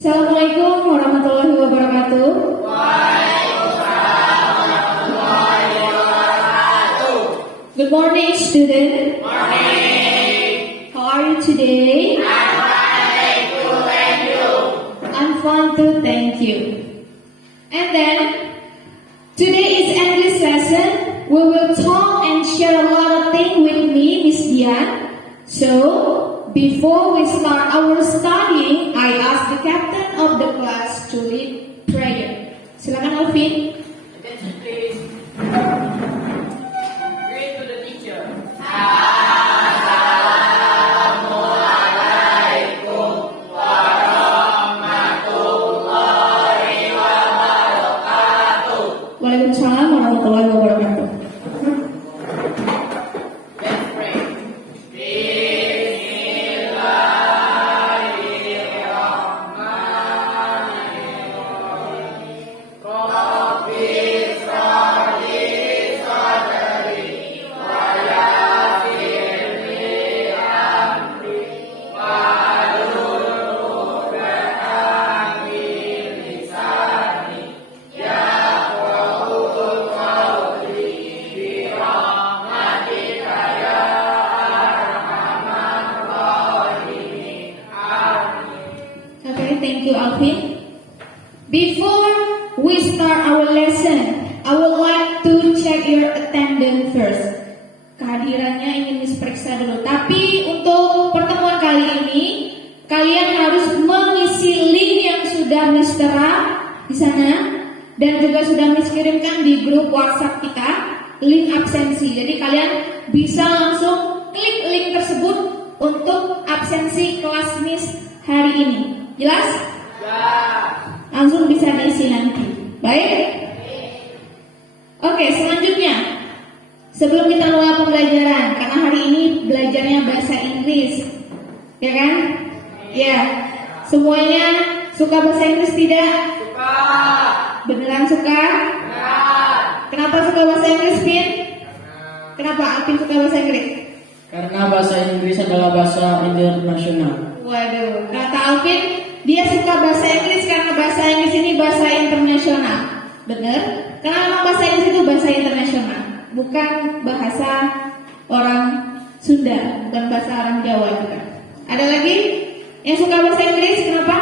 Assalamualaikum warahmatullahi wabarakatuh. Good morning, student. How are you today? I'm fine too, thank you. And then, today is English lesson. We will talk and share a lot of things with me, Miss Dian. So, before we start our studying, I ask the captain of the class to lead prayer. Silakan Alvin. Attention please. Read to the teacher. Waalaikumsalam warahmatullahi wabarakatuh. Let's pray. Okay, thank you, Alvin. Before we start our lesson, I would like to check your attendance first. Kehadirannya ingin Miss periksa dulu. Tapi untuk pertemuan kali ini, kalian harus mengisi link yang sudah Miss terap di sana dan juga sudah Miss kirimkan di grup WhatsApp kita, link absensi. Jadi kalian bisa langsung klik link tersebut untuk absensi kelas Miss hari ini. Jelas? Langsung bisa diisi nanti. Baik? Oke, selanjutnya. Sebelum kita mulai pembelajaran, karena hari ini belajarnya bahasa Inggris, ya kan? Ya. Semuanya suka bahasa Inggris tidak? Beneran suka? Kenapa suka bahasa Inggris, Pin? Kenapa Alvin suka bahasa Inggris? Karena bahasa Inggris adalah bahasa internasional. Waduh, kata Alvin, dia suka bahasa Inggris karena bahasa Inggris ini bahasa internasional. Bener? Karena memang bahasa Inggris itu bahasa internasional, bukan bahasa orang Sunda, bukan bahasa orang Jawa juga. Ada lagi yang suka bahasa Inggris? Kenapa?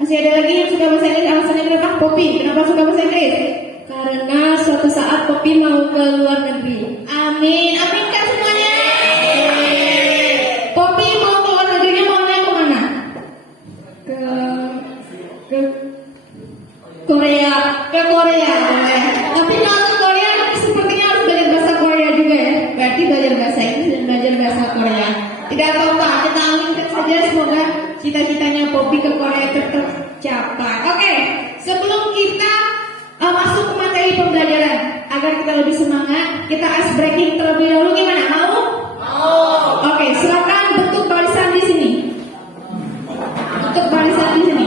Masih ada lagi yang suka bahasa Inggris? Alasannya kenapa? Poppy, kenapa suka bahasa Inggris? Karena suatu saat Poppy mau ke luar negeri. Amin, aminkan semuanya. Poppy mau ke luar negerinya, maunya kemana? Ke Korea, ke Korea. Tapi kalau ke Korea sepertinya harus belajar bahasa Korea juga ya. Berarti belajar bahasa Inggris dan belajar bahasa Korea. Tidak apa-apa, kita aminkan saja, semoga cita-citanya Poppy ke Korea tetap tercapai. Oke, sebelum kita masuk ke materi pembelajaran, agar kita lebih semangat, kita ice breaking terlebih dahulu. Gimana? Mau? Oke, silakan bentuk barisan di sini. Bentuk barisan di sini.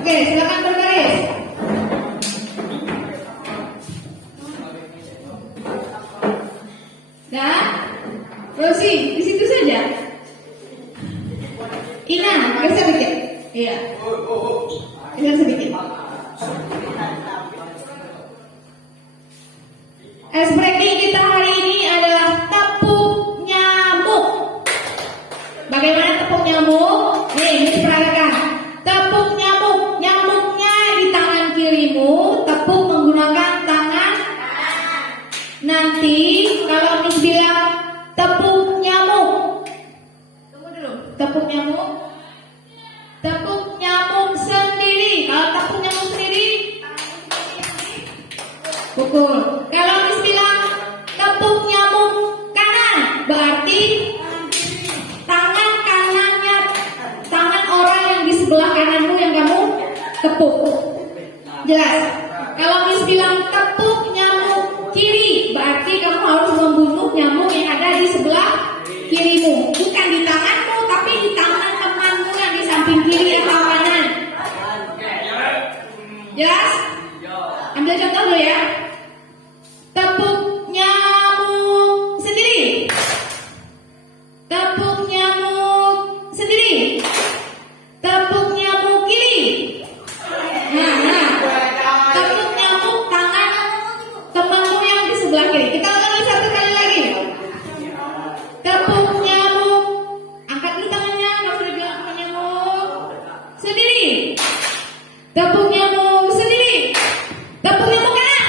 Oke, silakan berbaris. Dan Rosi, di situ saja. Ina, geser sedikit. Iya. Geser sedikit. Ice breaking kita hari ini adalah tepuk nyamuk. Bagaimana tepuk nyamuk? Nih, diperhatikan. Tepuk nyamuk. Nyamuknya di tangan kirimu, tepuk menggunakan tangan. Nanti kalau Miss bilang tepuk nyamuk. Tunggu dulu. Tepuk nyamuk. Tepuk nyamuk sendiri. Kalau tepuk nyamuk sendiri, pukul. Kalau Miss bilang tepuk nyamuk kanan, berarti tangan kanannya, tangan orang yang di sebelah kananmu yang kamu tepuk. Jelas? Kalau Miss bilang tepuk nyamuk kiri, berarti kamu harus membunuh nyamuk yang ada di sebelah kirimu. Bukan di tanganmu, tapi di tangan temanmu yang di samping kiri atau kanan. Jelas? Ambil contoh dulu ya. Tepuk nyamuk sendiri. Tepuk nyamuk sendiri. Tepuk nyamuk kiri. Nah. Tepuk nyamuk tangan temanmu yang di sebelah kiri. Kita ulangi satu kali lagi. Tepuk nyamuk. Angkat dulu tangannya. Kalau sudah bilang tepuk nyamuk sendiri. Tepuk nyamuk sendiri. Tepuk nyamuk kanan.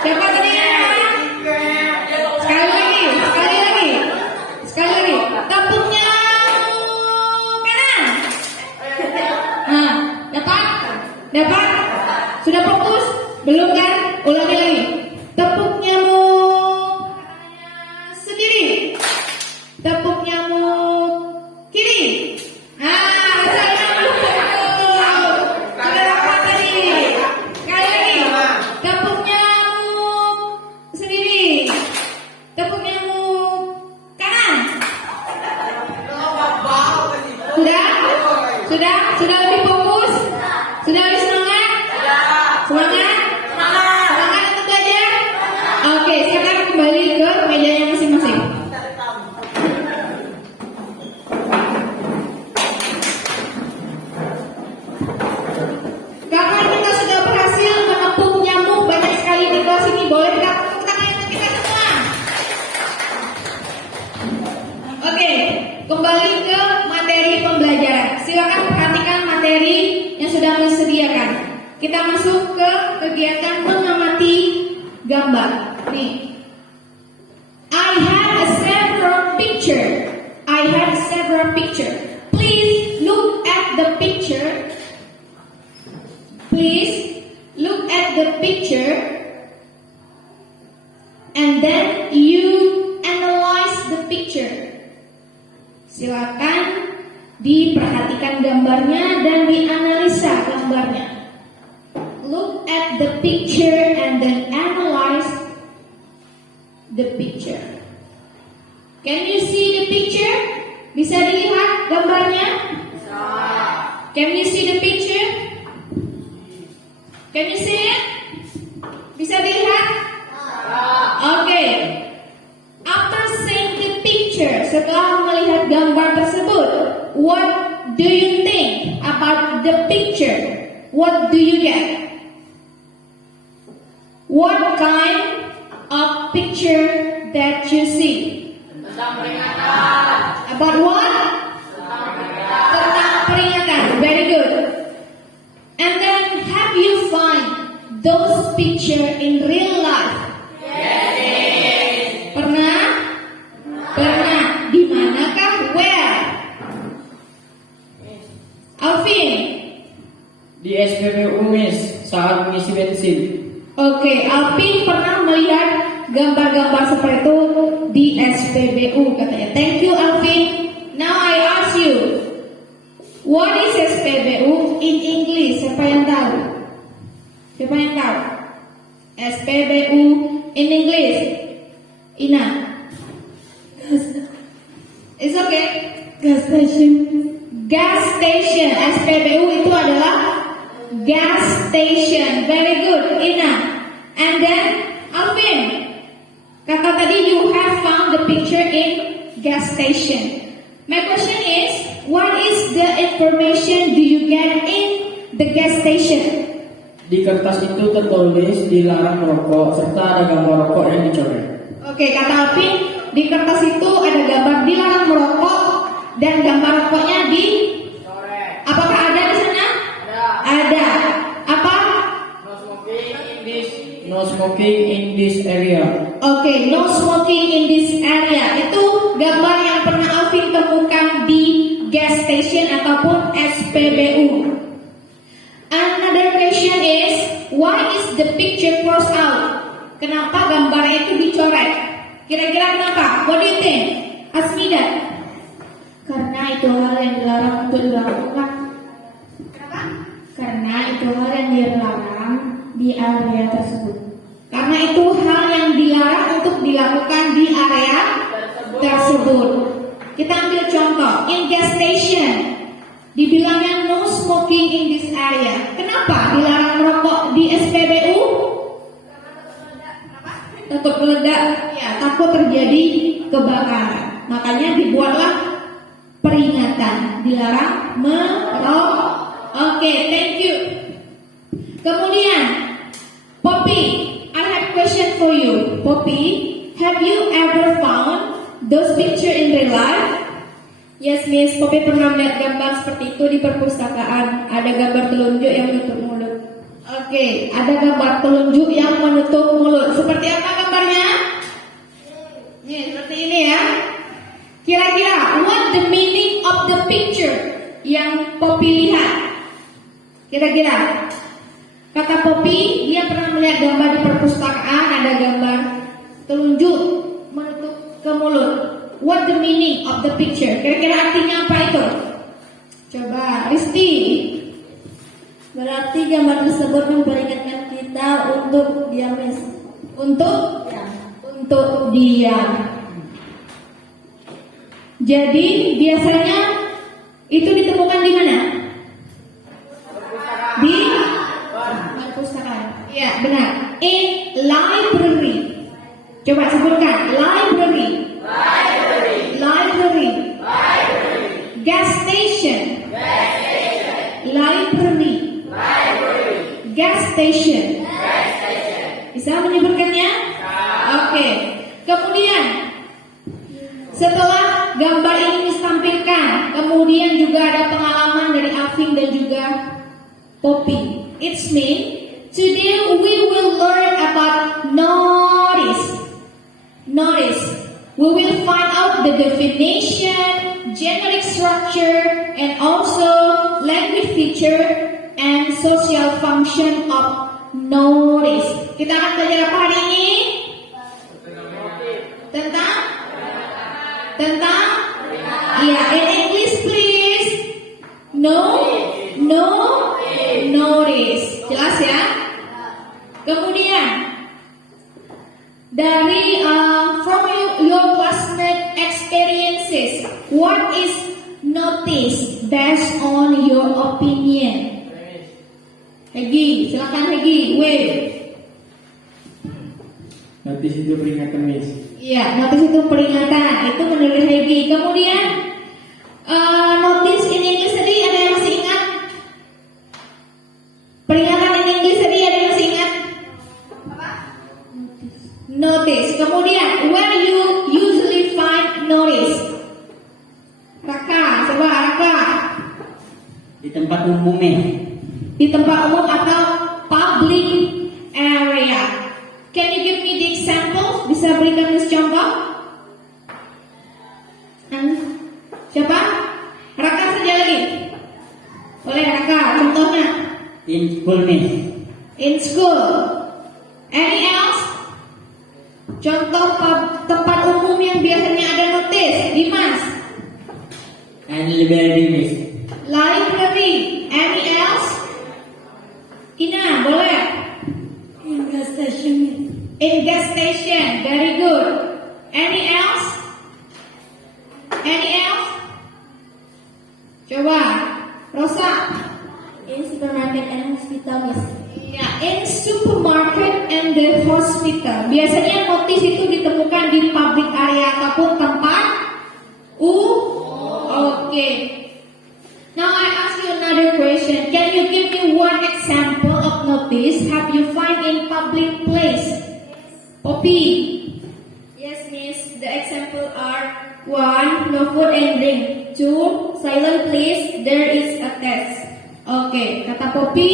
Siapa tadi yang kanan? Sekali lagi. Tepuk nyamuk kanan. Nah, dapat? Sudah fokus? Belum kan? Ulangi lagi. Tepuk nyamuk sendiri. Tepuk nyamuk kiri. Saya belum fokus. Sudah dapat tadi. Sekali lagi. Tepuk nyamuk sendiri. Tepuk nyamuk kanan. Sudah lebih fokus? Sudah lebih semangat? Semangat untuk belajar? Oke, sekarang kembali ke mejanya masing-masing. Karena kita sudah berhasil menepuk nyamuk banyak sekali di kelas ini, boleh kita tepuk tangan untuk kita semua. Oke, kembali ke materi pembelajaran. Silakan perhatikan materi yang sudah disediakan. Kita masuk ke kegiatan mengamati gambar. Nih, I have several picture. Please look at the picture. And then you analyze the picture. Silakan diperhatikan gambarnya dan dianalisa gambarnya. Look at the picture and then analyze the picture. Can you see the picture? Bisa dilihat gambarnya? Can you see the picture? Can you see it? Bisa dilihat? Okay. After seeing the picture, setelah melihat gambar tersebut, what do you think about the picture? What do you get? What kind of picture that you see? About what? Tentang peringatan. Very good. And then have you find those picture in real life? Pernah? Di manakah? Where? Alvin? Di SPBU Miss saat mengisi bensin. Oke, Alvin pernah melihat gambar-gambar seperti itu di SPBU katanya. Thank you, Alvin. Now I ask you, what is SPBU in English? Siapa yang tahu? SPBU in English. Ina. It's okay. Gas station. SPBU itu adalah gas station. Very good, Ina. And then Alvin, kata tadi you have found the picture in gas station. My question is, what is the information do you get in the gas station? Di kertas itu tertulis dilarang merokok serta ada gambar rokok yang dicoret. Oke, kata Alvin, di kertas itu ada gambar dilarang merokok dan gambar rokoknya di. Apakah ada di sana? Ada. Apa? No smoking in this area. Oke, no smoking in this area. Itu gambar yang pernah Alvin temukan di gas station ataupun SPBU. Another question is, why is the picture crossed out? Kenapa gambarnya itu dicoret? Kira-kira kenapa? What do you think? Ask me that. Karena itu hal yang dilarang untuk dilakukan. Kenapa? Karena itu hal yang dilarang di area tersebut. Karena itu hal yang dilarang untuk dilakukan di area tersebut. Kita ambil contoh, in gas station dibilangnya no smoking in this area. Kenapa dilarang merokok di SPBU? takut terjadi kebakaran. Makanya dibuatlah peringatan dilarang merokok. Oke, thank you. Kemudian, Poppy, I have question for you. Poppy, have you ever found those picture in real life? Yes, Miss. Poppy pernah melihat gambar seperti itu di perpustakaan. Ada gambar telunjuk yang menutup mulut. Oke, ada gambar telunjuk yang menutup mulut. Seperti apa gambarnya? Nih, seperti ini ya. Kira-kira, what the meaning of the picture yang Poppy lihat? Kira-kira, kata Poppy, dia pernah melihat gambar di perpustakaan, ada gambar telunjuk menutup ke mulut. What the meaning of the picture? Kira-kira artinya apa itu? Coba, Risti. Berarti gambar tersebut memperingatkan kita untuk diam, Miss. Untuk Ya. untuk diam. Jadi biasanya itu ditemukan di mana? Di perpustakaan. Iya, benar. In library. Coba sebutkan library. Library. Gas station. Library. Gas station. Bisa menyebutkannya? Oke. Kemudian setelah gambar ini ditampilkan, kemudian juga ada pengalaman dari Alvin dan juga Poppy. It's me. Today we will learn about notice. Notice. We will find out the definition, generic structure, and also language feature and social function of notice. Kita akan belajar apa hari ini? Tentang iya, in English please. Notice. Jelas ya? Kemudian dari from your classmate experiences, what is notice based on your opinion? Hegi, silakan Hegi. Wait. Notis itu peringatan, Miss. Iya, notice itu peringatan. Itu menurut Hegi. Kemudian notice in English tadi ada yang masih ingat? Peringatan in English tadi ada yang masih ingat? Notice. Kemudian where you usually find notice? Raka, coba Raka. Di tempat umum, Miss. Di tempat umum atau public area. Can you give me the example? Bisa berikan contoh? Siapa? Raka saja lagi. Boleh Raka, contohnya? In school, Miss. In school. Any else? Contoh tempat umum yang biasanya ada notice. Dimas? And library, Miss. Library. Any else? Ina, boleh? In gas station, Miss. In gas station. Very good. Any else? Any else? Coba, Rosa. In supermarket and hospital, Miss. Ya, in supermarket and the hospital. Biasanya notice itu ditemukan di public area ataupun tempat Oke. Now I ask you another question. Can you give me one example of notice have you find in public place? Poppy. Yes, Miss. The example are 1. No food and drink. 2. Silent please. There is a test. Oke, kata Poppy,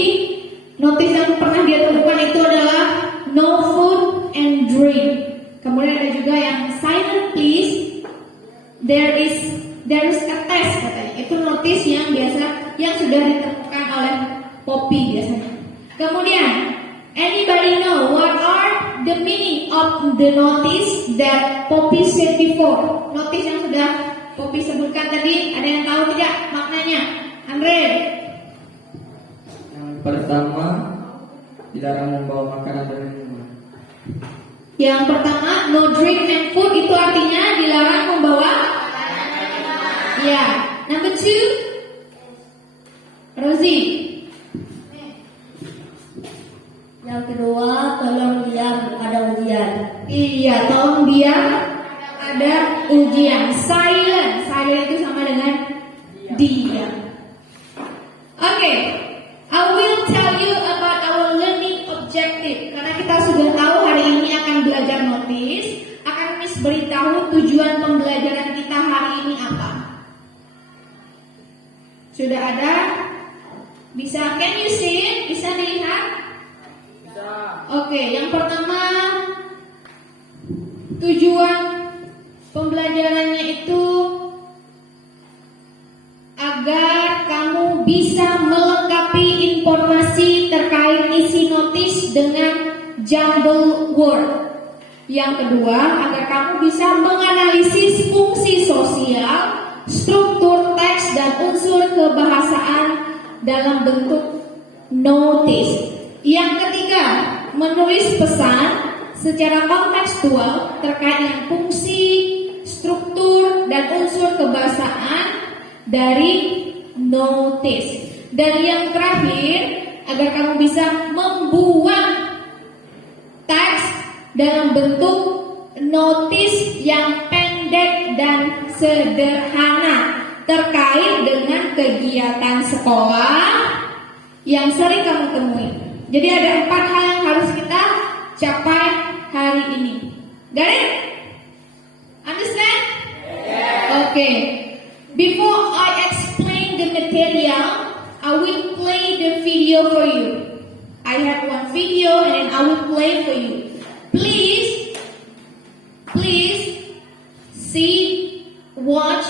notice yang pernah dia temukan itu adalah no food and drink. Kemudian ada juga yang silent please. There is a test katanya. Itu notice yang sudah ditemukan oleh Poppy biasanya. Kemudian, anybody know what are the meaning of the notice that Poppy said before? Notice yang sudah Poppy sebutkan tadi, ada yang tahu tidak maknanya? Andre? Yang pertama, dilarang membawa makanan dan minuman. Yang pertama, no drink and food itu artinya dilarang membawa. Ya. Number 2, Rosie. Yang Yang kedua, tolong diam, ada ujian. Iya, tolong diam, ada ujian. Silent. Silent itu sama dengan diam. Oke, I will tell you about our learning objective. Karena kita sudah tahu hari ini akan belajar notis, akan Miss beritahu tujuan pembelajaran kita hari ini apa. Sudah ada? Bisa, can you see it? Bisa dilihat? Bisa. Oke, yang pertama tujuan pembelajarannya itu agar kamu bisa melengkapi informasi terkait isi notis dengan jumble word. Yang kedua, agar kamu bisa menganalisis fungsi sosial, struktur teks dan unsur kebahasaan dalam bentuk notis. Yang ketiga, menulis pesan secara kontekstual terkait dengan fungsi, struktur, dan unsur kebahasaan dari notis. Dan yang terakhir, agar kamu bisa membuat teks dalam bentuk notis yang pendek dan sederhana terkait dengan kegiatan sekolah yang sering kamu temui. Jadi ada 4 hal yang harus kita capai hari ini. Got it? Understand? Okay. Before I explain the material, I will play the video for you. I have one video and then I will play for you. Please watch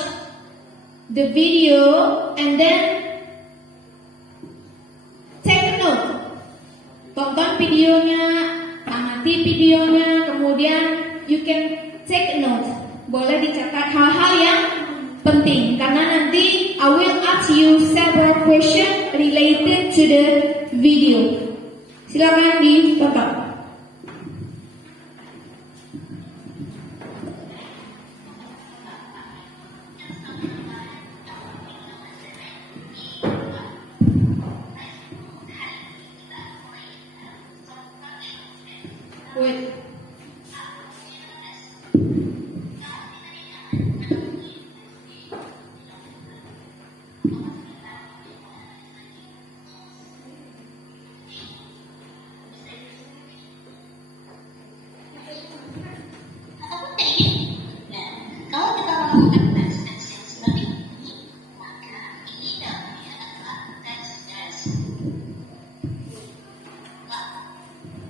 the video and then take a note. Tonton videonya, amati videonya, kemudian you can take a note. Boleh dicatat hal-hal yang penting karena nanti I will ask you several questions related to the video. Silakan ditonton. Wait.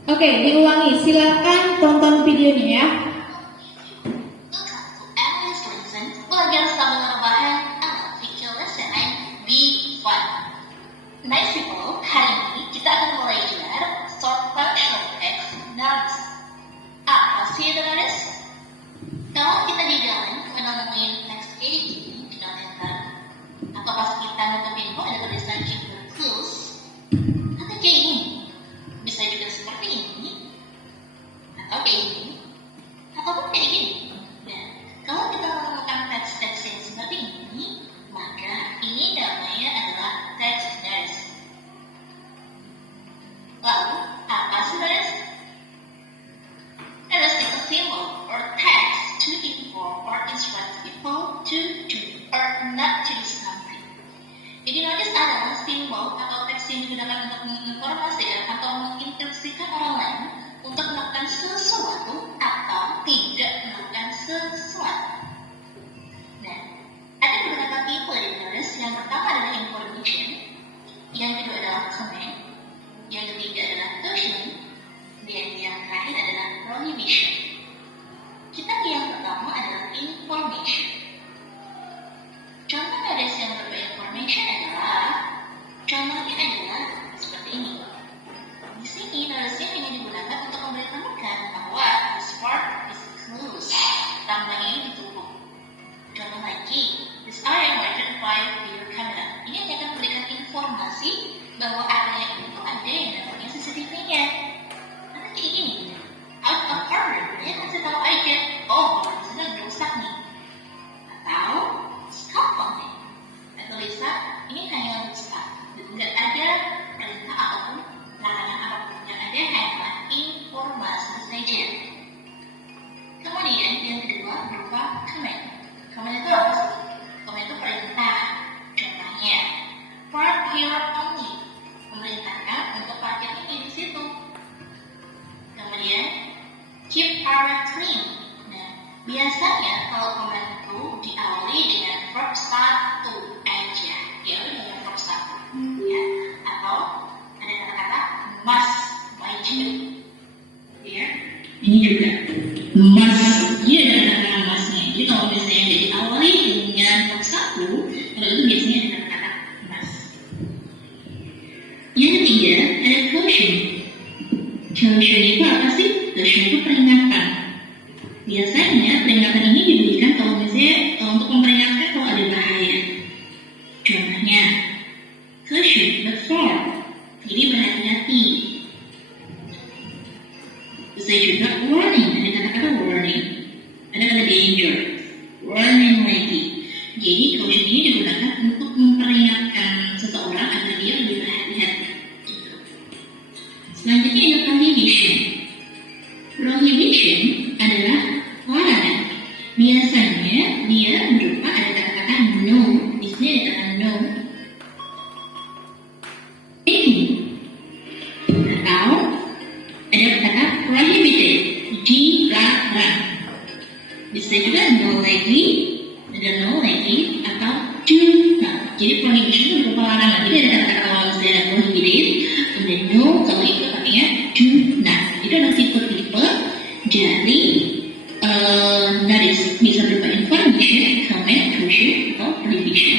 Oke, diulangi. Silakan tonton videonya ya. Belajar sambung rebahan atau picture lesson B1. Nice people, hari ini kita akan belajar short function text nouns. Apa sih itu nulis? Kalau kita di jalan menemuin text kayak gini di kalender, atau pas kita nonton info ada tulisan sugar close, atau kayak gini. Bisa juga seperti ini, atau kayak gini, ataupun kayak gini. Nah, kalau kita menemukan teks-teks yang seperti ini, maka ini namanya adalah text nouns. Lalu, apa sih nouns? Let us take a symbol. are clean. Nah, biasanya kalau komen itu diawali dengan verb satu aja, ya dengan verb satu, ya. Atau ada kata-kata must, wajib, ya. Ini juga must, dia ada kata-kata must-nya. Jadi kalau misalnya diawali dengan verb satu, kalau itu biasanya ada kata-kata must. Yang ketiga ada caution. Caution itu apa sih? Caution itu peringatan. Biasanya peringatan ini diberikan kalau misalnya untuk memperingatkan kalau ada bahaya. Contohnya, caution, before. Jadi berhati-hati. Bisa juga warning, ada kata-kata warning. Ada kata danger, warning lagi. Jadi caution ini digunakan untuk memperingatkan seseorang agar dia lebih berhati-hati. Selanjutnya ada prohibition. Prohibition adalah larangan. Biasanya dia berupa ada kata-kata no. Di sini ada kata no. Atau ada kata prohibited, dilarang. Bisa juga no lagi, ada no lagi, atau do not. Jadi prohibition itu berupa larangan. Jadi ada kata-kata kalau misalnya prohibited, ada no, kalau itu artinya do not. Itu ada tipe-tipe dari notice, bisa berupa information, comment, caution, atau prohibition.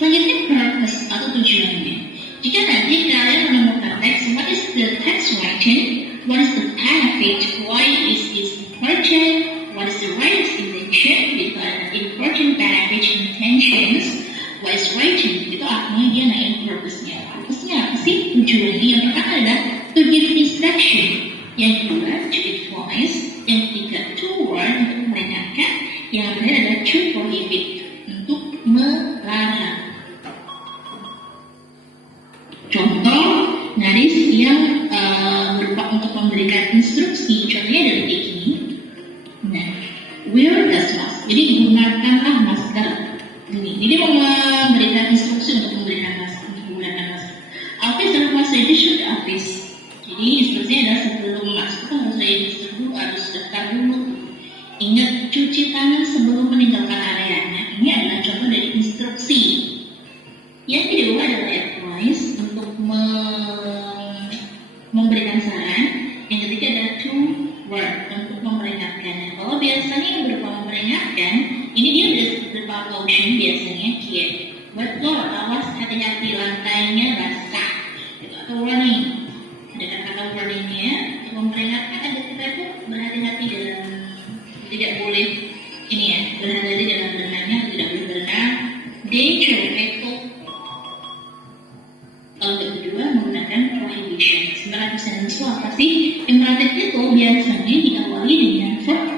Selanjutnya purpose atau tujuannya. Jika nanti kalian menemukan teks, what is the text writing? What is the benefit? Why is this important? What is the writer's intention? Because important benefit intentions. What is writing? Itu artinya dia naik purpose-nya. Purpose-nya apa sih? Tujuannya. Yang pertama adalah to give instruction. Yang kedua, to advise. Yang ketiga, to warn, untuk memperingatkan. Yang terakhir adalah to prohibit, untuk melarang. Contoh naris yang berupa untuk memberikan instruksi, contohnya dari kayak gini. Nah, wear the mask. Jadi gunakanlah masker. Ini dia memberikan instruksi untuk memberikan masker, untuk menggunakan masker. Office adalah message to the office. Jadi instruksinya adalah sebelum masuk kita harus register dulu, harus daftar dulu. Ingat cuci tangan sebelum meninggalkan areanya. Ini adalah contoh dari instruksi. Yang kedua adalah advice, untuk memberikan saran. Yang ketiga adalah to warn, untuk memperingatkan. Kalau biasanya yang berupa memperingatkan, ini dia berupa caution, biasanya care. Buat lo, awas hati-hati lantainya basah. Itu atau warning. Ada kata-kata warningnya, untuk memperingatkan agar kita itu berhati-hati dalam, tidak boleh ini ya, berhati-hati dalam berenangnya, tidak boleh berenang. Danger, itu. Yang kedua menggunakan prohibition. Sebenarnya itu apa sih? Imperatif itu biasanya diawali dengan verb.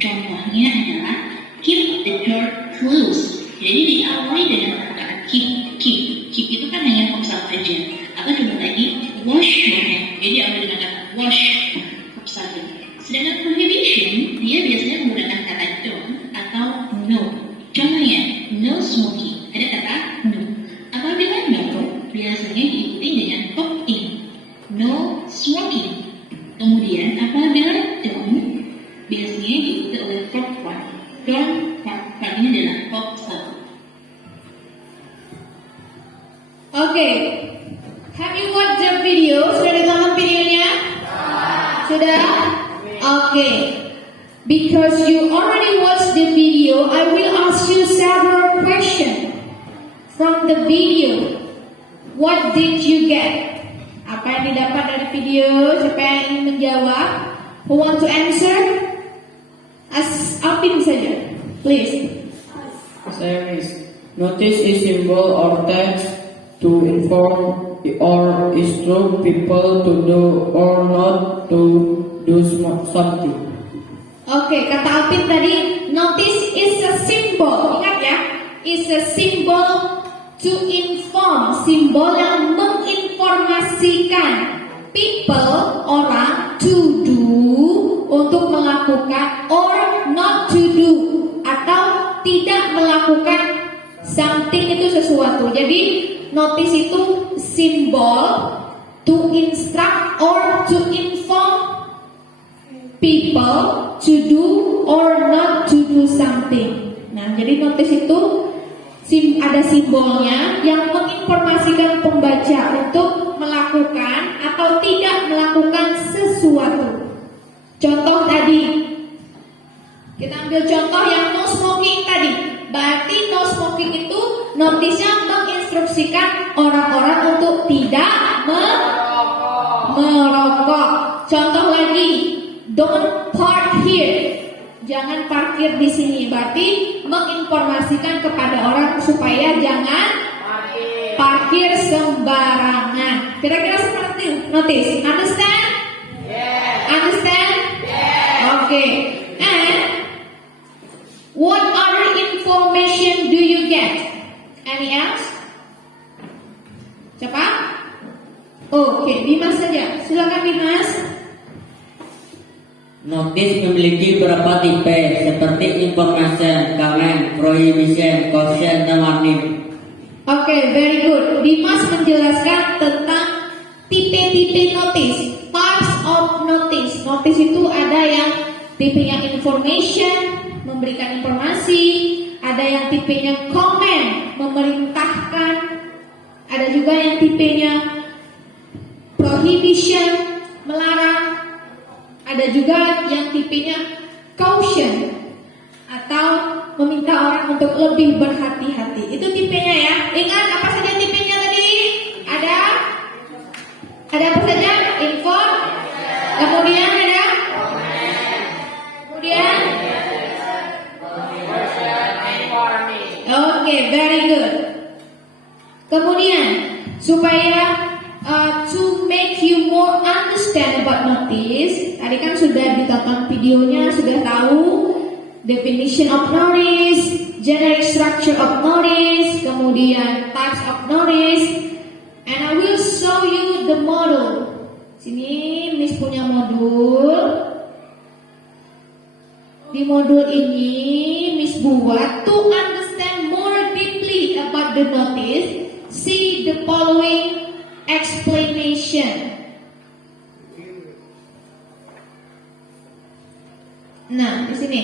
Contohnya adalah keep the door closed. Jadi diawali dengan kata-kata keep. Keep itu kan hanya verb satu aja. Atau coba lagi wash your hand. Jadi awali dengan kata wash, verb satu. Sedangkan prohibition dia biasanya menggunakan kata don't atau no. Contohnya no smoking. Ada kata no. Apabila no biasanya diikuti dengan verb in. No smoking. Kemudian apabila don't biasanya diikuti oleh verb one. Don't part-partnya adalah verb satu. Oke. Have you watched the video? Sudah ditonton videonya? Sudah? Oke. Because you already watched the video, I will ask you several questions from the video. What did you get? Apa yang didapat dari video? Siapa yang ingin menjawab? Who want to answer? Apin saja, please. Saya notice a symbol or text to inform or instruct people to do or not to do something. Oke, kata Alvin tadi, notice is a symbol. Ingat ya, is a symbol to inform. Simbol yang menginformasikan people, orang, to do, untuk melakukan, or not to do, atau tidak melakukan something itu sesuatu. Jadi notice itu simbol to instruct or to inform people people to do or not to do something. Nah, jadi notice itu ada simbolnya yang menginformasikan pembaca untuk melakukan atau tidak melakukan sesuatu. Contoh tadi, kita ambil contoh yang no smoking tadi. Berarti no smoking itu notisnya menginstruksikan orang-orang untuk tidak merokok. Contoh lagi, don't park here. Jangan parkir di sini. Berarti menginformasikan kepada orang supaya jangan parkir sembarangan. Kira-kira seperti notice. Understand? Understand? Okay. And what other information do you get? Any else? Cepat? Oke, Dimas saja. Silakan Dimas. Notice memiliki beberapa tipe seperti information, comment, prohibition, caution, dan warning. Oke, very good. Dimas menjelaskan tentang tipe-tipe notice, types of notice. Notice itu ada yang tipenya information, memberikan informasi, ada yang tipenya comment, memerintahkan, ada juga yang tipenya prohibition, melarang, ada juga yang tipenya caution atau meminta orang untuk lebih berhati-hati. Itu tipenya ya. Ingat apa saja tipenya tadi? Ada apa saja? Info. Kemudian ada. Kemudian. Oke, very good. Kemudian supaya to make you more understand about notice, tadi kan sudah ditonton videonya, sudah tahu definition of notice, generic structure of notice, kemudian types of notice, and I will show you the model. Sini Miss punya modul. Di modul ini Miss buat to understand more deeply about the notice, see the following explanation. Nah, di sini.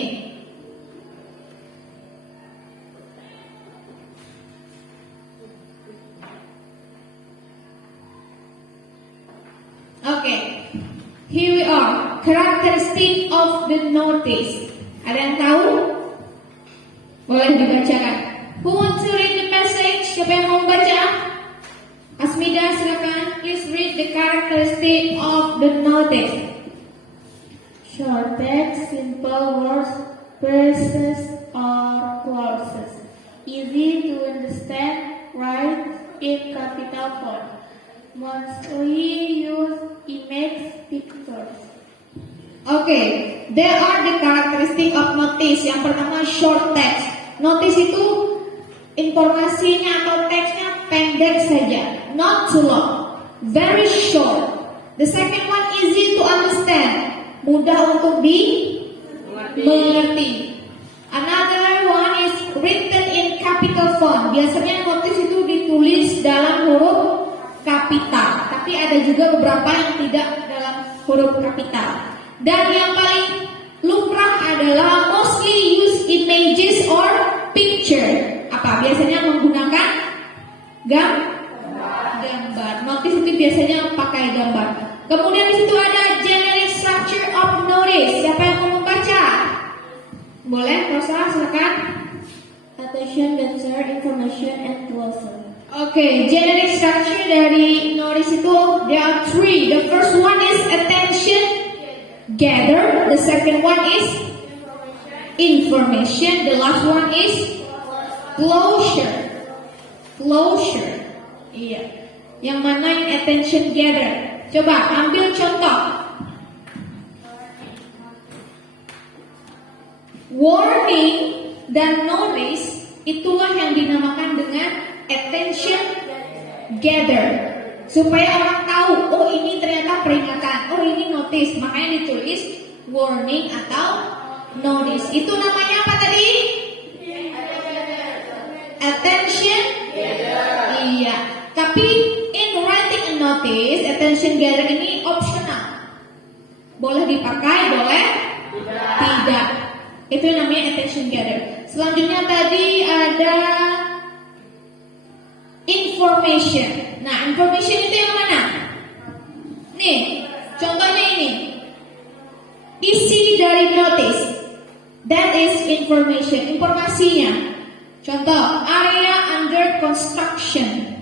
Okay, here we are. Characteristic of the notice. Ada yang tahu? Boleh dibacakan. Who wants to read the passage? Siapa yang mau baca? Asmida, silakan. Please read the characteristic of the notice. Short text, simple words, phrases or clauses. Easy to understand, write in capital font. Mostly use image pictures. Okay, there are the characteristic of notice. Yang pertama short text. Notice itu informasinya atau teksnya pendek saja, not too long, very short. The second one easy to understand, mudah untuk dimengerti. Another one is written in capital font. Biasanya notice itu ditulis dalam huruf kapital, tapi ada juga beberapa yang tidak dalam huruf kapital. Dan yang paling lumrah adalah mostly use images or picture. Apa? Biasanya menggunakan gambar. Notice itu biasanya pakai gambar. Kemudian di situ ada generic structure of notice. Siapa yang mau membaca? Boleh, Rosa, silakan. Attention, answer, information, and closure. Okay, generic structure dari notice itu there are three. The first one is attention gather. The second one is information. The last one is closure. Iya. Yang mana yang attention gather? Coba ambil contoh. Warning dan notice itulah yang dinamakan dengan attention gather. Supaya orang tahu, oh ini ternyata peringatan, oh ini notice, makanya ditulis warning atau notice. Itu namanya apa tadi? Attention gather. Iya. Tapi in writing a notice, attention gather ini optional. Boleh dipakai, boleh ada. Itu yang namanya attention gather. Selanjutnya tadi ada information. Nah, information itu yang mana? Nih, contohnya ini. Isi dari notice. That is information. Informasinya. Contoh, area under construction.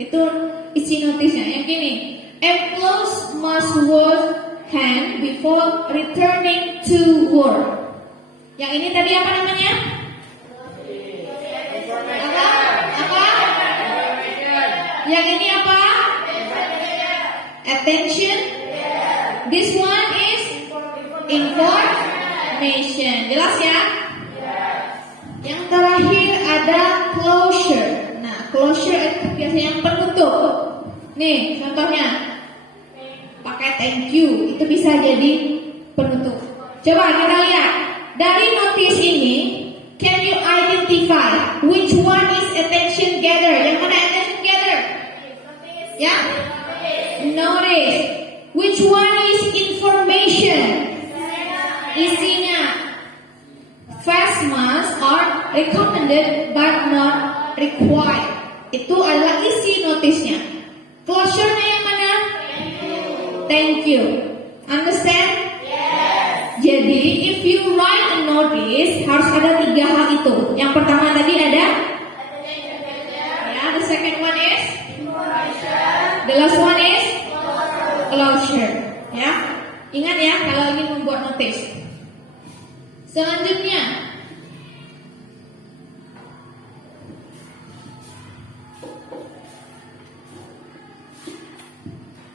Itu isi notisnya. Yang gini. Employees must wash hand before returning to work. Yang ini tadi apa namanya? Apa? Yang ini apa? Attention. This one is information. Jelas ya? Yang terakhir ada closure. Nah, closure itu biasanya yang penutup. Nih, contohnya pakai thank you. Itu bisa jadi penutup. Coba kita lihat. Dari notice ini, can you identify which one is attention gather? Yang mana attention gather? Ya? Notice. Which one is information? Isinya. Face masks are recommended but not required. Itu adalah isi notisnya. Closure-nya yang mana? Thank you. Understand? Jadi, if you write a notice, harus ada 3 hal itu. Yang pertama tadi ada, ya, the second one is, the last one is, closure. Ya, ingat ya kalau ingin membuat notice. Selanjutnya,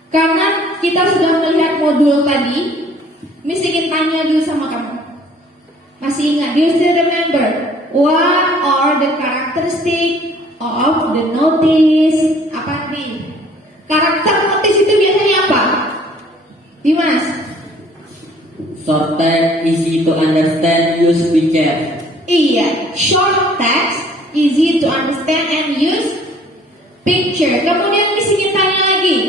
karena kita sudah melihat modul tadi, Miss ingin tanya dulu sama kamu. Masih ingat? Do you still remember? What are the characteristics of the notice? Apa nih? Karakter notice itu biasanya apa? Dimas? Short text, easy to understand, use picture. Iya, short text, easy to understand and use picture. Kemudian Miss ingin tanya lagi.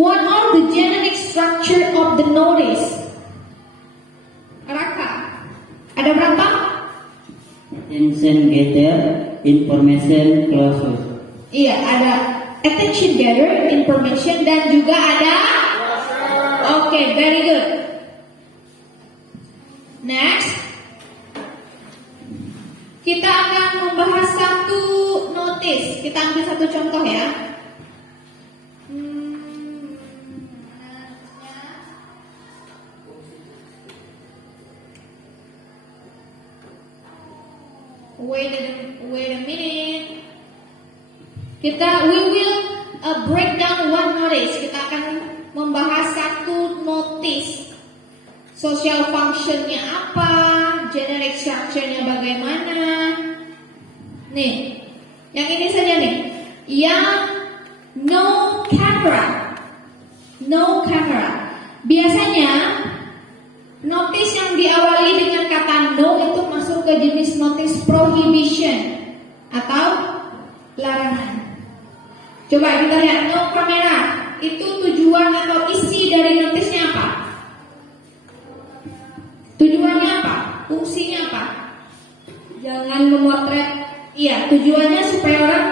What are the generic structure of the notice? Raka, ada berapa? Attention gather, information closure. Iya, ada attention gather, information, dan juga ada. Oke, very good. Next, kita akan membahas satu notice. Kita ambil satu contoh ya. Wait a minute. We will break down one notice. Kita akan membahas satu notice. Social functionnya apa, generic structure-nya bagaimana. Nih, yang ini saja nih. Yang no camera. No camera. Biasanya notice yang diawali dengan kata no itu masuk ke jenis notice prohibition atau larangan. Coba kita lihat no camera. Itu tujuan atau isi dari notisnya apa? Tujuannya apa? Fungsinya apa? Jangan memotret. Iya, tujuannya supaya orang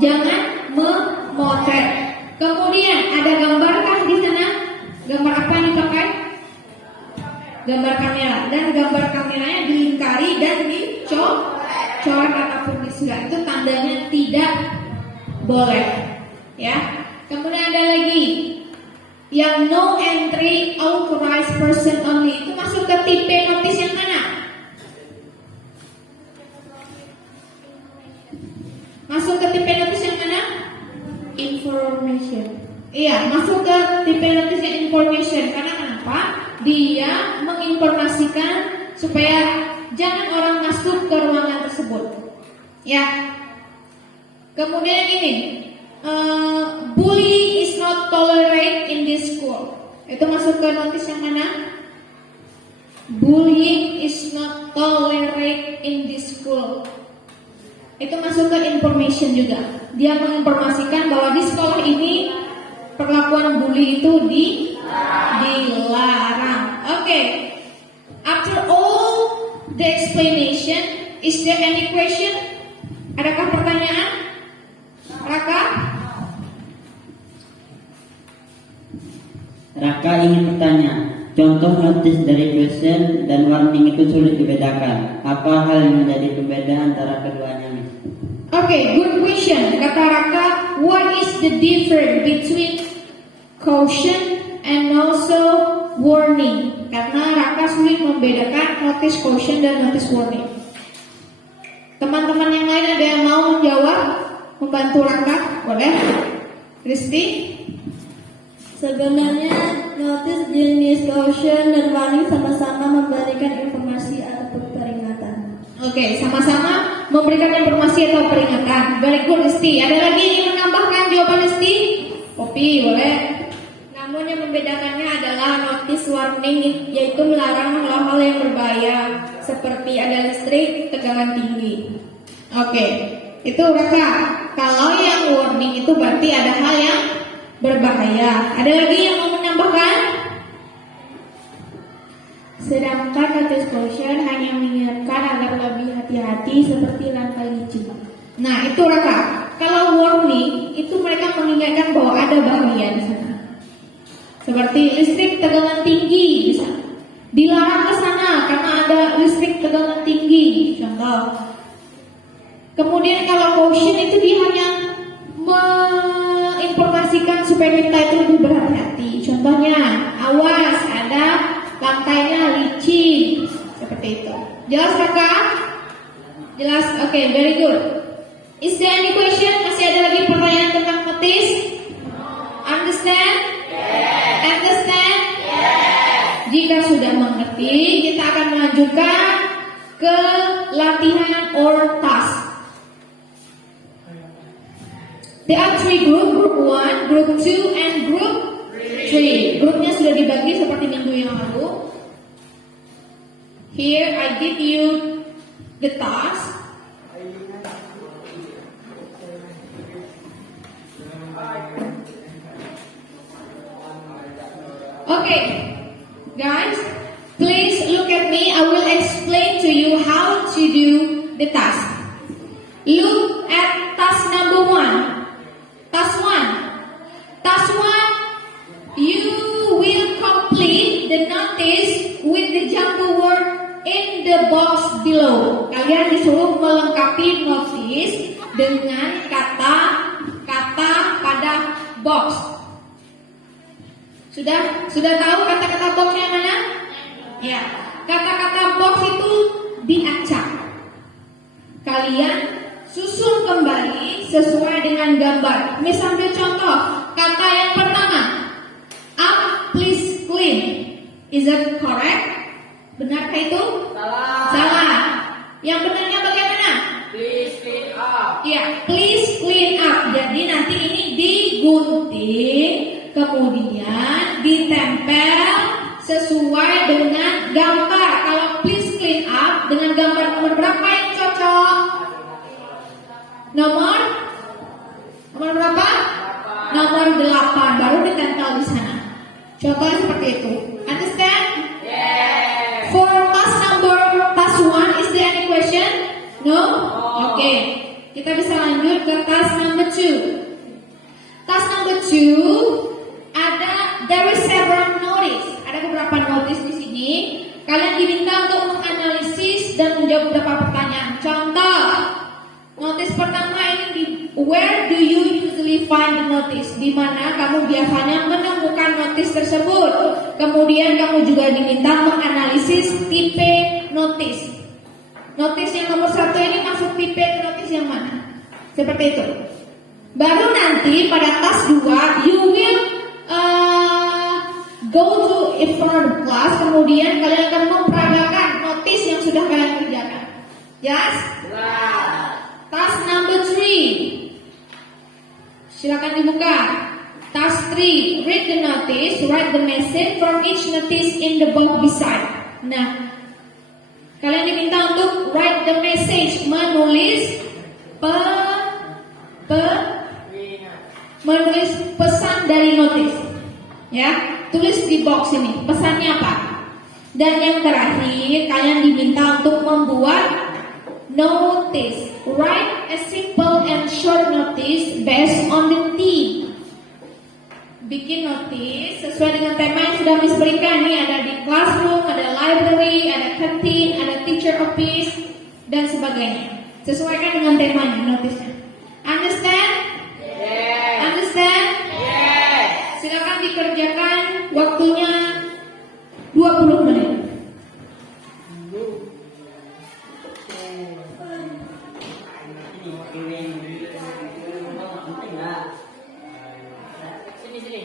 jangan memotret. Kemudian ada gambarkah di sana? Gambar apa yang dipakai? Gambar kamera. Dan gambar kameranya dilingkari dan dicoret ataupun disulat. Itu tandanya tidak boleh. Ya. Kemudian ada lagi yang no entry authorized person only. Itu masuk ke tipe notis yang mana? Masuk ke tipe notis yang mana? Information. Iya, masuk ke tipe notis yang information. Karena kenapa? Dia menginformasikan supaya jangan orang masuk ke ruangan tersebut. Ya. Kemudian ini, bullying is not tolerated in this school. Itu masuk ke notis yang mana? Bullying is not tolerated in this school. Itu masuk ke information juga. Dia menginformasikan bahwa di sekolah ini perlakuan bully itu dilarang. Okay. After all the explanation, is there any question? Adakah pertanyaan? Raka? Raka ingin bertanya, contoh notice dari question dan warning itu sulit dibedakan. Apa hal yang menjadi pembeda antara keduanya, Miss? Okay, good question. Kata Raka, what is the difference between caution and also warning? Karena Raka sulit membedakan notice caution dan notice warning. Teman-teman yang lain ada yang mau menjawab? Membantu Raka? Boleh? Kristi? Sebenarnya notice jenis caution dan warning sama-sama memberikan informasi ataupun peringatan. Oke, sama-sama memberikan informasi atau peringatan. Very good, Kristi. Ada lagi yang ingin menambahkan jawaban Kristi? Kopi, boleh? Namun yang membedakannya adalah notice warning, yaitu melarang hal-hal yang berbahaya seperti ada listrik, tegangan tinggi. Oke, itu Raka. Kalau yang warning itu berarti ada hal yang berbahaya. Ada lagi yang mau menambahkan? Sedangkan notice caution hanya mengingatkan agar lebih hati-hati seperti langkah licin. Nah, itu Raka. Kalau warning itu mereka mengingatkan bahwa ada bahaya di sana. Seperti listrik tegangan tinggi bisa. Dilarang ke sana karena ada listrik tegangan tinggi. Contoh. Kemudian kalau caution itu dia hanya menginformasikan supaya kita itu lebih berhati-hati. Contohnya, awas ada lantainya licin. Seperti itu. Jelas Kakak? Jelas? Oke, very good. Is there any question? Masih ada lagi pertanyaan tentang notice? Understand? Understand? Jika sudah mengerti, kita akan melanjutkan ke latihan or task. There are three group 1, group 2, and group 3. Grupnya sudah dibagi seperti minggu yang lalu. Here I give you the task. Okay, guys, please look at me. I will explain to you how to do the task. Look at task number 1. Task 1. Task 1, you will complete the notice with the jumbo word in the box below. Kalian disuruh melengkapi notice dengan kata-kata pada box. Sudah tahu kata-kata box yang mana? Ya, kata-kata box itu diacak. Kalian susun kembali sesuai dengan gambar. Misalnya contoh, kata yang pertama, up, please clean. Is that correct? Benarkah itu? Salah. Yang benarnya bagaimana? Please clean up. Ya, please clean up. Jadi nanti ini digunting, kemudian ditempel sesuai dengan gambar. Kalau please clean up dengan gambar nomor berapa yang cocok? Nomor berapa? Nomor 8 baru ditempel di sana. Contohnya seperti itu. Understand? Yes. For task 1, is there any question? No? Oke. Kita bisa lanjut ke task number 2. Task number 2 there is several notice. Ada beberapa notice di sini. Kalian diminta untuk menganalisis dan menjawab beberapa pertanyaan. Contoh, notice pertama ini where do you usually find the notice? Di mana kamu biasanya menemukan notice tersebut? Kemudian kamu juga diminta menganalisis tipe notice. Notice yang nomor 1 ini masuk tipe notice yang mana? Seperti itu. Baru nanti pada task 2 you will go to in front of class. Kemudian kalian akan memperagakan notice yang sudah kalian kerjakan. Yes? Task number 3. Silakan dibuka. Task 3. Read the notice, write the message from each notice in the box beside. Nah, kalian diminta untuk write the message, menulis menulis pesan dari notice. Ya, tulis di box ini. Pesannya apa? Dan yang terakhir, kalian diminta untuk membuat notice. Write a simple and short notice based on the theme. Bikin notice sesuai dengan tema yang sudah Miss berikan. Nih ada di classroom, ada library, ada canteen, ada teacher office, dan sebagainya. Sesuaikan dengan temanya, notisnya. Understand? Yes. Understand? Yes. Silakan dikerjakan, waktunya 20 menit. Sini sini.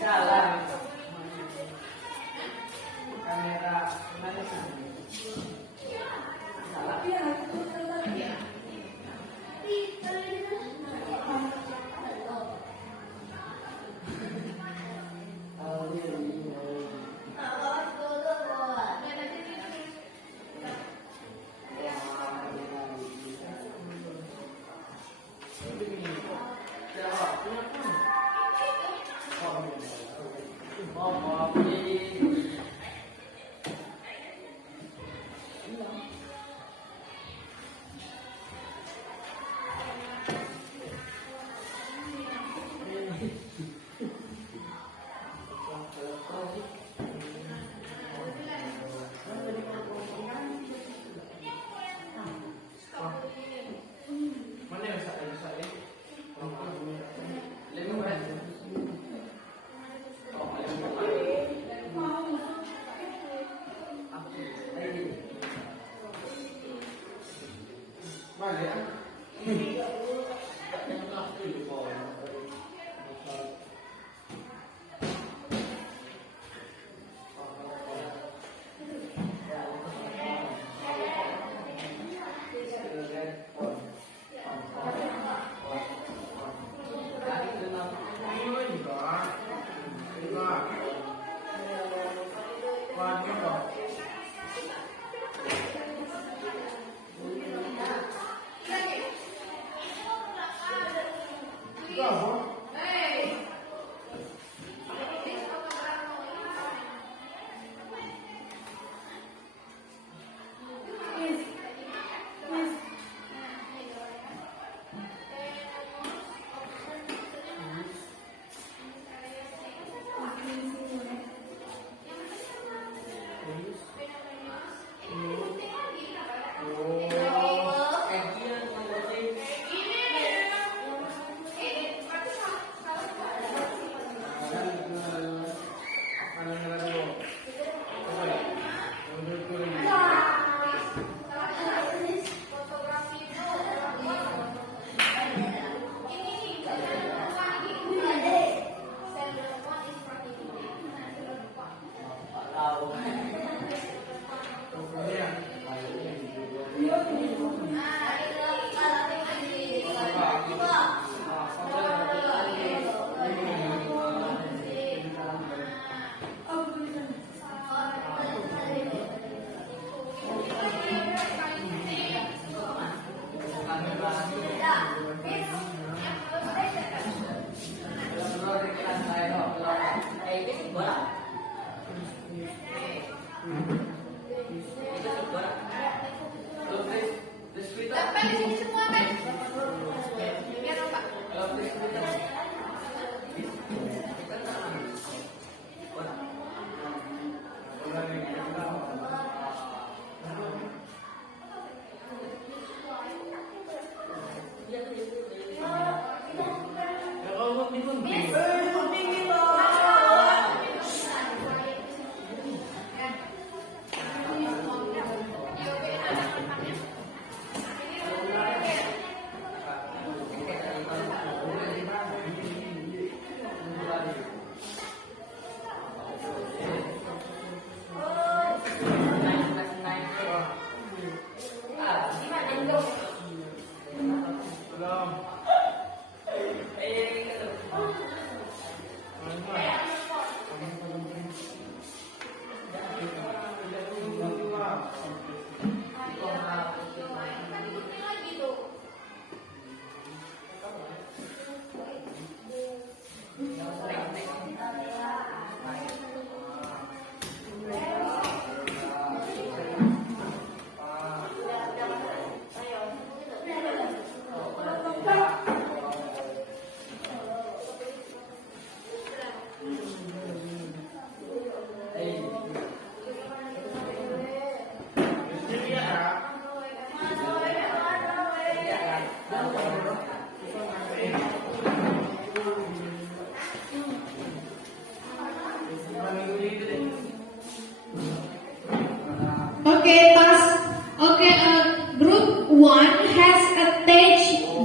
Salah. Kamera mana sih? Mana yang saya? Lima berapa?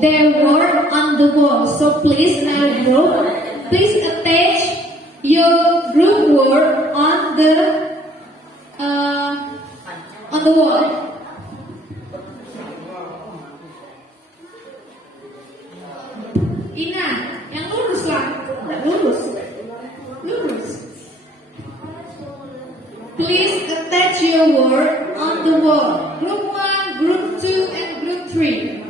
they were on the wall. So please now group, please attach your group word on the wall. Ina, yang lurus lah, nggak lurus, lurus. Please attach your word on the wall. Group 1, Group 2, and Group 3.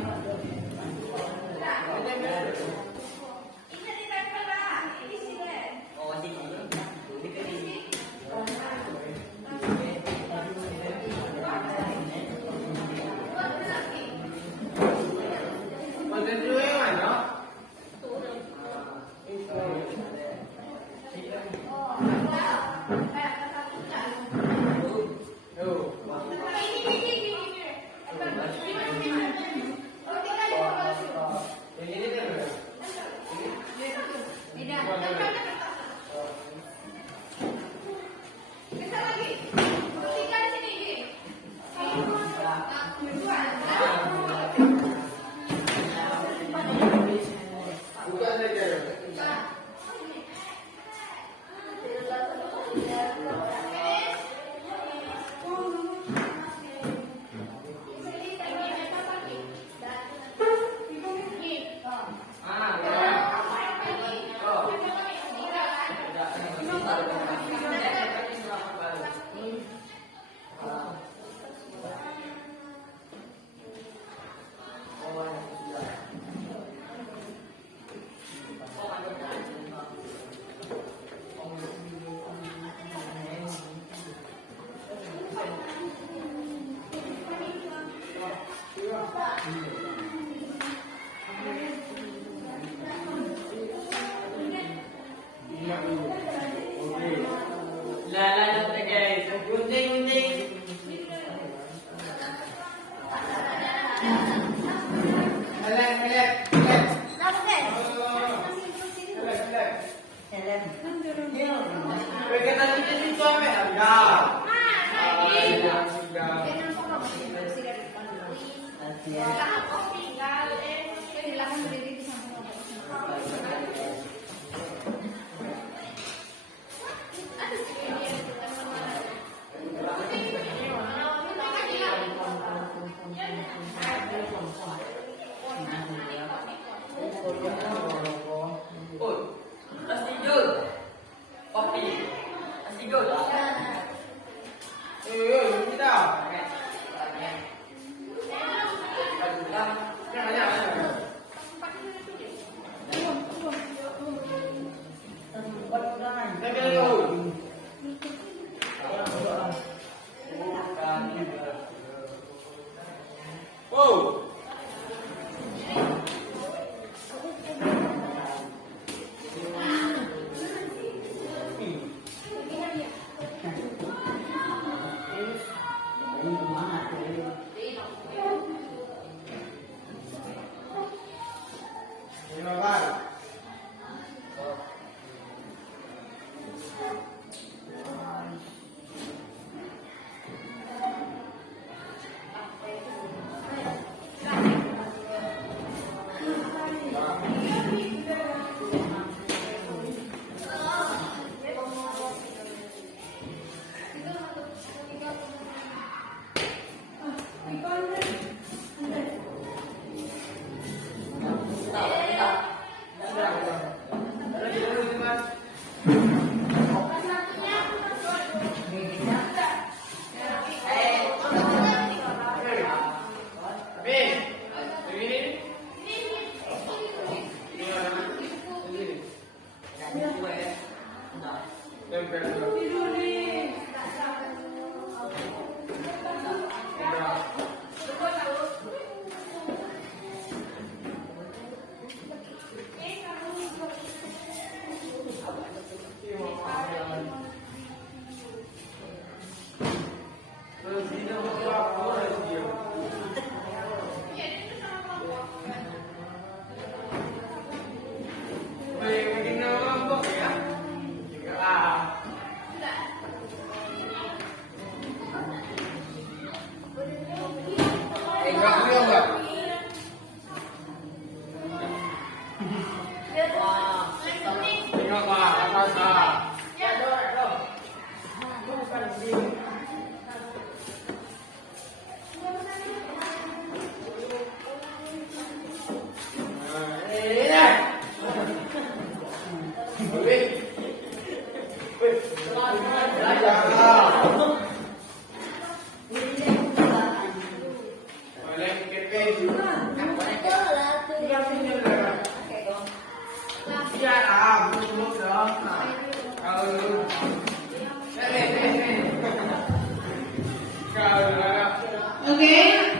Okay,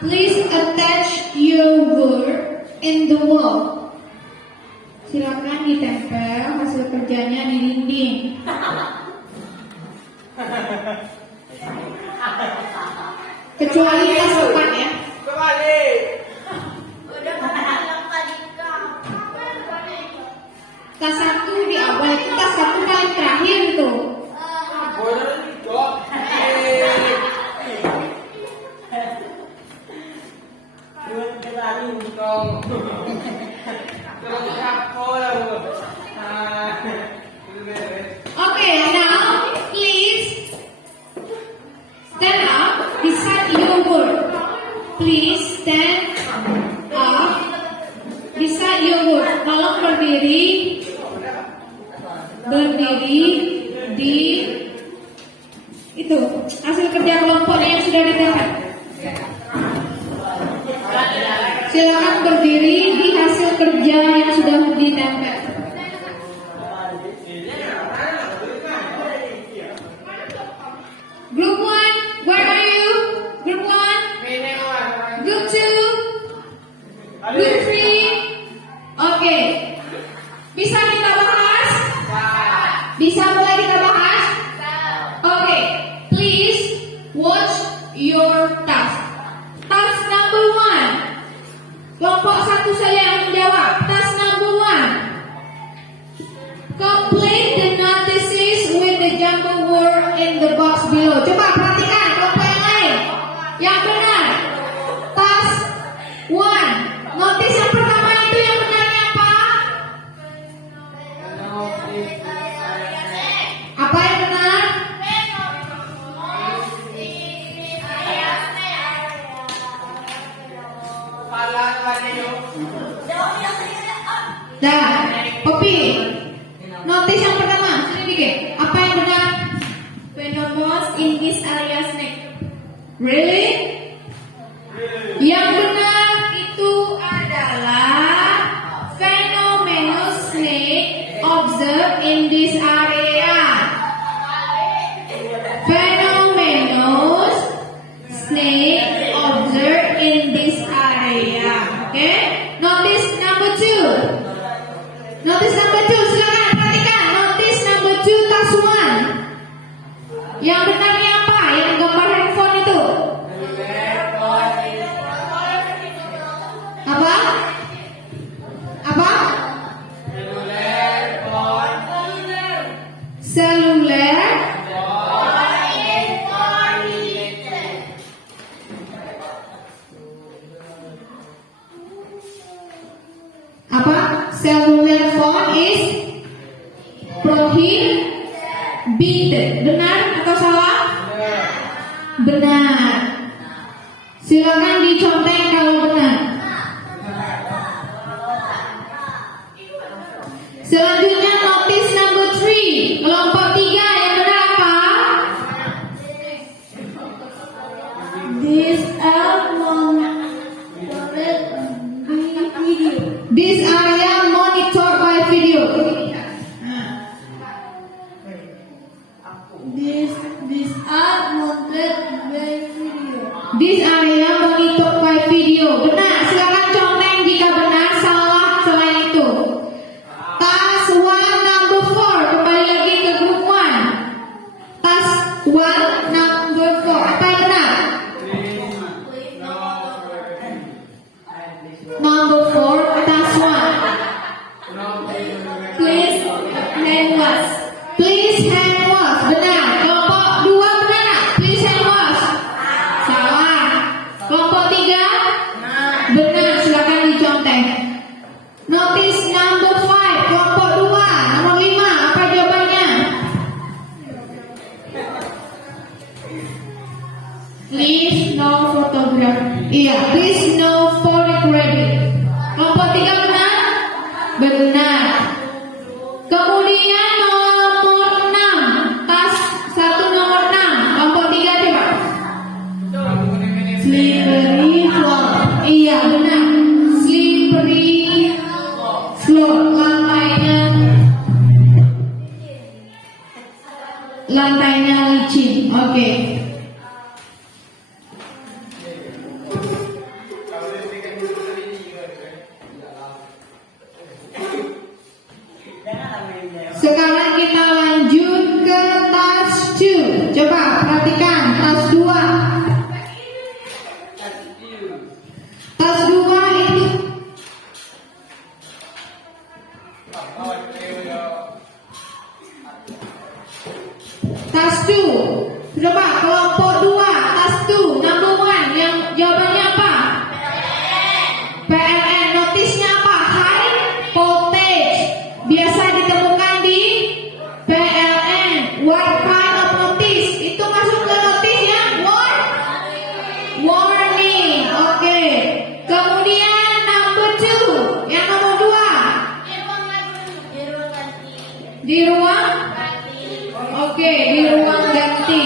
please attach your word in the wall. Silakan ditempel hasil kerjanya di dinding. Kecuali pasukan ya. Tas satu di awal itu tas satu paling terakhir itu. Okay, now please stand up beside your word. Please stand up beside your word. Tolong berdiri di itu hasil kerja kelompoknya yang sudah ditempel. Silakan berdiri di hasil kerja yang sudah ditempel. Group 1, where are you? Group 1, Group 2, Group 3. Oke. Bisa kita bahas? Bisa mulai kita bahas? Oke. Please watch your task. Task number 1. Kelompok satu saja yang menjawab. Task number 1. Complete the notices with the jumble word in the box below. Coba perhatikan kelompok yang lain. Yang benar. Task 1. Notis yang pertama itu yang benarnya apa? Apa yang benar? Dah, Poppy. Notis yang pertama, sedikit. Apa yang benar? Venomous in this area snake. Really? Yang benar itu adalah venomous snake observed in this area. Venomous snake observed in this area. Okay? Notice number 2. Notice number 2. Silakan perhatikan. Notice number 2 task 1. Yang benarnya apa? Yang gambar handphone itu. Apa? Apa? Seluler. Apa? Cellular phone is prohibited. Benar atau salah? Benar. Silakan dicontek kalau benar. Selanjutnya notice number 3. Kelompok 3 yang benar apa? This area monitored by video. This area monitored by video. Benar. Silakan contek jika benar, salah selain itu. Task 1 number 4. Kembali lagi ke group 1. Task 1 number 4. Apa yang benar? Number 4, task 1. Please hand wash. Please hand wash. Benar. Kelompok 2 benar. Please hand wash. lantainya licin. Oke. Sekarang kita lanjut ke task 2. Coba perhatikan task 2. Task 2 itu task 2. Coba kelompok 2 task 2 number 1 yang jawabannya apa? PLN. Notisnya apa? High voltage. Biasa ditemukan di PLN. What kind of notice? Itu masuk ke notice yang warning. Oke. Kemudian number 2. Yang nomor 2. Di ruang? Oke, di ruang ganti.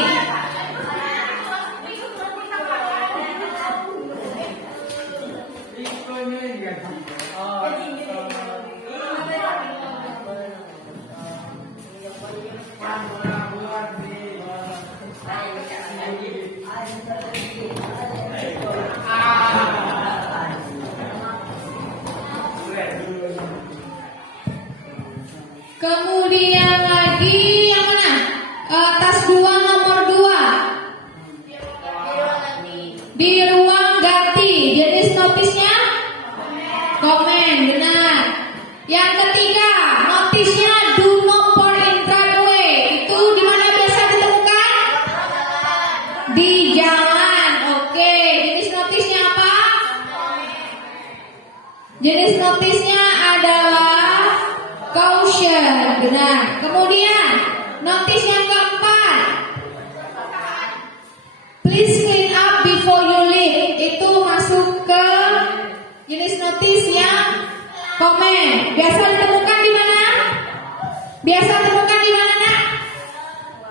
Kemudian lagi yang mana? Tas 2 nomor 2. Di ruang ganti. Jenis notisnya? Komen. Benar. Yang ketiga, notisnya do not pour in driveway. Itu di mana biasa ditemukan? Di jalan. Oke. Jenis notisnya apa? Jenis notisnya adalah caution. Benar. Kemudian notis yang keempat, please clean up before you leave. Itu masuk ke jenis notis yang komen. Biasa ditemukan di mana? Biasa ditemukan di mana, Nak?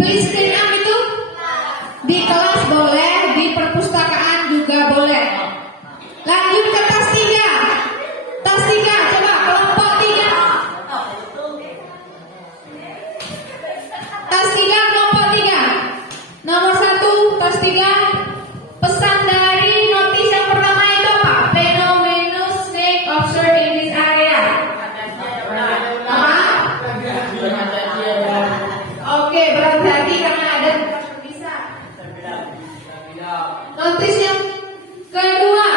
Please clean up itu di kelas boleh, di perpustakaan juga boleh. Lanjut ke tas 3. Tas 3, coba kelompok 3. Tas 3 kelompok 3. Nomor 1 tas 3. Pesan dari notis yang pertama itu apa? Phenomenal snake observed in this area. Apa? Oke, berarti karena ada bisa. Notis yang kedua.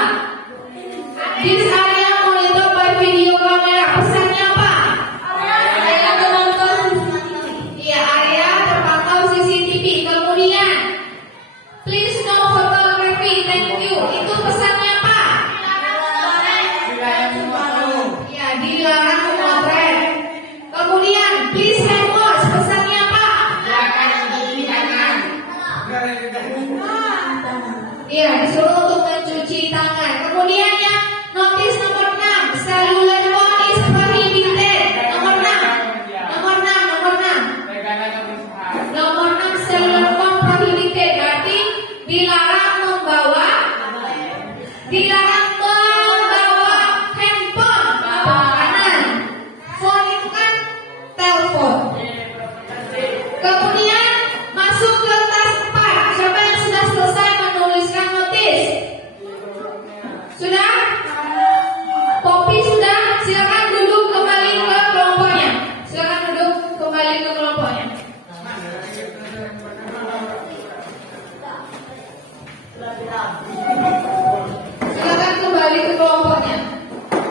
This area monitor by video camera. Pesannya apa? Area menonton. Iya, area terpantau CCTV. Kemudian, please no photography. Thank you. Itu pesannya apa? Iya, dilarang memotret. Kemudian, please hand wash. Pesannya apa? Iya, disuruh untuk mencuci tangan. Kemudian yang notis nomor 6, cellular phone is prohibited. Nomor 6. Nomor 6 cellular phone prohibited. Berarti dilarang membawa handphone makanan. Phone itu kan telepon. Kemudian masuk ke tas 4. Siapa yang sudah selesai menuliskan notis? Sudah? Poppy sudah? Silakan duduk kembali ke kelompoknya. Silakan duduk kembali ke kelompoknya. Silakan kembali ke kelompoknya.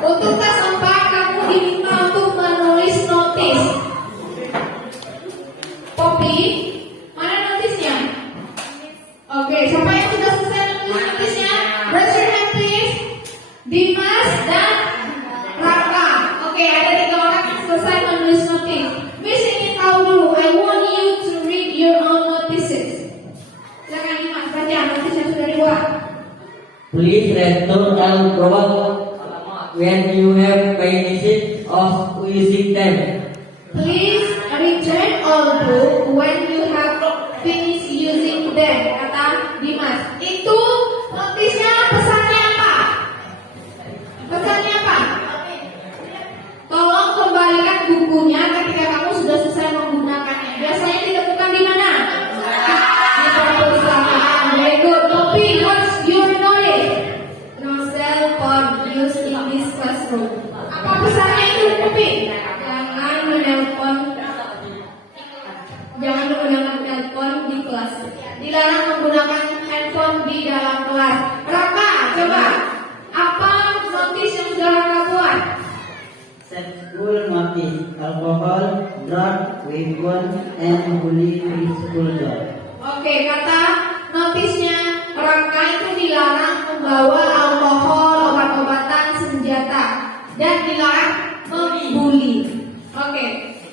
Untuk tas 4 kamu diminta untuk menulis notis. Poppy, mana notisnya? Oke, siapa yang sudah selesai menulis notisnya? Raise your hand please. Dimas dan Raka. Oke, ada 3 orang yang selesai menulis notis. Miss ingin tahu dulu. I want you to read your own notices. Silakan Dimas, baca notis yang sudah dibuat. Please return and provide when you have finished of using them. Please return all book when you have finished using them. Kata Dimas. Itu notisnya pesannya apa? Pesannya apa? Tolong kembalikan bukunya ketika kamu sudah selesai menggunakannya. Biasanya ditemukan di mana? equal and bully his schoolgirl. Oke, kata notisnya Raka itu dilarang membawa alkohol, obat-obatan, senjata, dan dilarang membuli. Oke,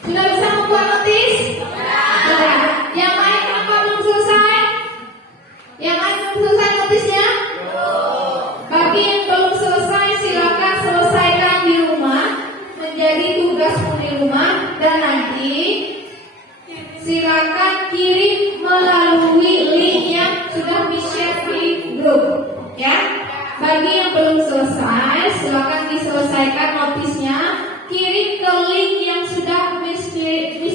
sudah bisa membuat notis? Sudah. Yang lain kenapa belum selesai? Yang lain belum selesai notisnya? Bagi yang belum selesai, silakan selesaikan di rumah, menjadi tugasmu di rumah, dan nanti silakan kirim melalui link yang sudah di-share di grup, ya. Bagi yang belum selesai, silakan diselesaikan notisnya, kirim ke link yang sudah Miss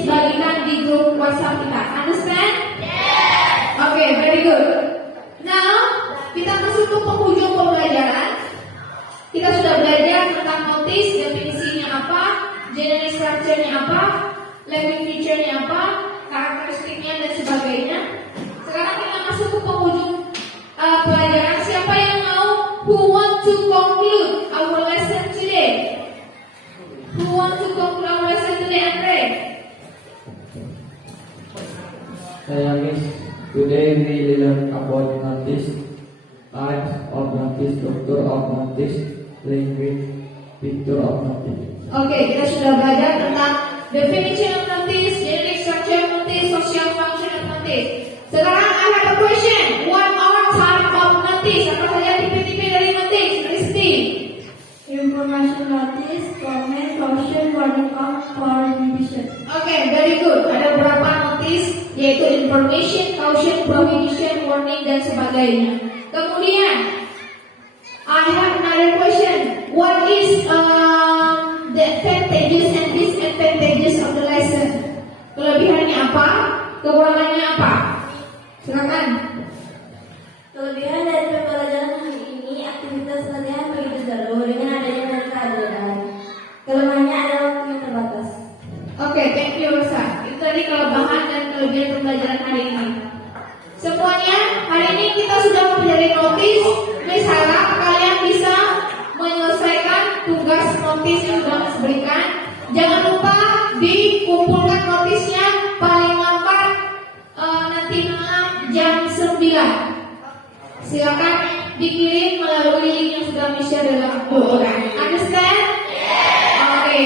bagikan di grup WhatsApp kita. Understand? Yes. Oke, very good. Now, kita masuk ke penghujung pembelajaran. Kita sudah belajar tentang notis, definisinya apa, general structure-nya apa, language feature-nya apa, karakteristiknya dan sebagainya. Sekarang kita masuk ke penghujung pelajaran. Siapa yang mau? Who want to conclude our lesson today? Who want to conclude our lesson today, Andre? Saya Miss, today we learn about notice, types of notice, structure of notice, language, picture of notice. Oke, kita sudah belajar tentang definition of notice, generic structure of notice, social function of notice. Sekarang I have a question. What are type of notice? Apa saja tipe-tipe dari notice? Kristi. Information notice, comment, caution, warning, out, prohibition. Oke, very good. Ada beberapa notice, yaitu information, caution, prohibition, warning, dan sebagainya. Kemudian, I have another question. What is the advantages and disadvantages of the lesson? Kelebihannya apa? Kekurangannya apa? Silakan. Kelebihan dari pembelajaran hari ini, aktivitas latihan begitu seru dengan adanya mereka kehadiran. Kelemahannya adalah waktu yang terbatas. Oke, thank you Rosa. Itu tadi kelebihan dan kelebihan pembelajaran hari ini. Semuanya, hari ini kita sudah mempelajari notis. Miss harap kalian bisa menyelesaikan tugas notis yang sudah Miss berikan. Jangan lupa dikumpulkan notisnya paling lambat nanti malam jam 9. Silakan dikirim melalui link yang sudah Miss share dalam grup. Understand? Oke,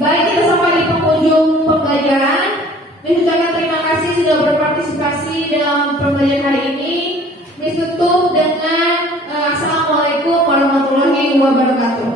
baik, kita sampai di penghujung pembelajaran. Miss ucapkan terima kasih sudah berpartisipasi dalam pembelajaran hari ini. Miss tutup dengan Assalamualaikum warahmatullahi wabarakatuh.